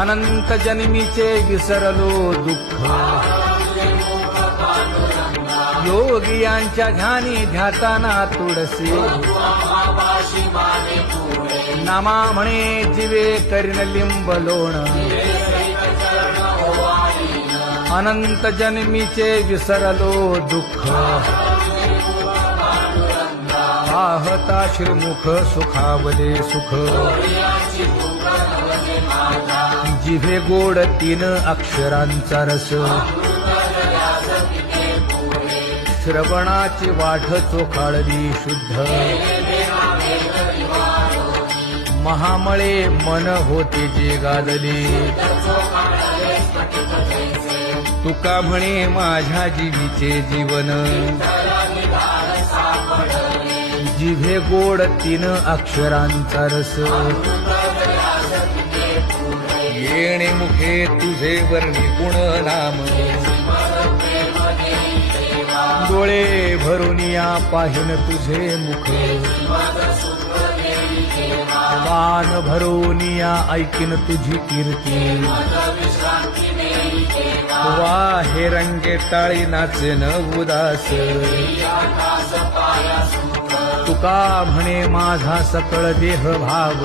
अनंत जन्मीचे विसरलो दुःख योगियांच्या ध्यानी ध्याताना तुळसी नामा म्हणे जीवे करीन लिंब लोण अनंत जन्मीचे विसरलो दुःख पाहता श्रीमुख सुखावले सुख जिभे गोड 3 अक्षरांचा रस श्रवणाची वाढ चोखाळली शुद्ध महामळे मन होते जे गाजले तुका म्हणे माझ्या जीवीचे जीवन जिभे गोड 3 अक्षरांचा रस येणे मुखे तुझे वर्णी गुण नाम डोळे भरूनिया पाहिन तुझे मुख कान भरूनिया ऐकिन तुझी कीर्ती वा हे रंगे टाळी नाचेन उदास तुका म्हणे माझा सकळ देह भाव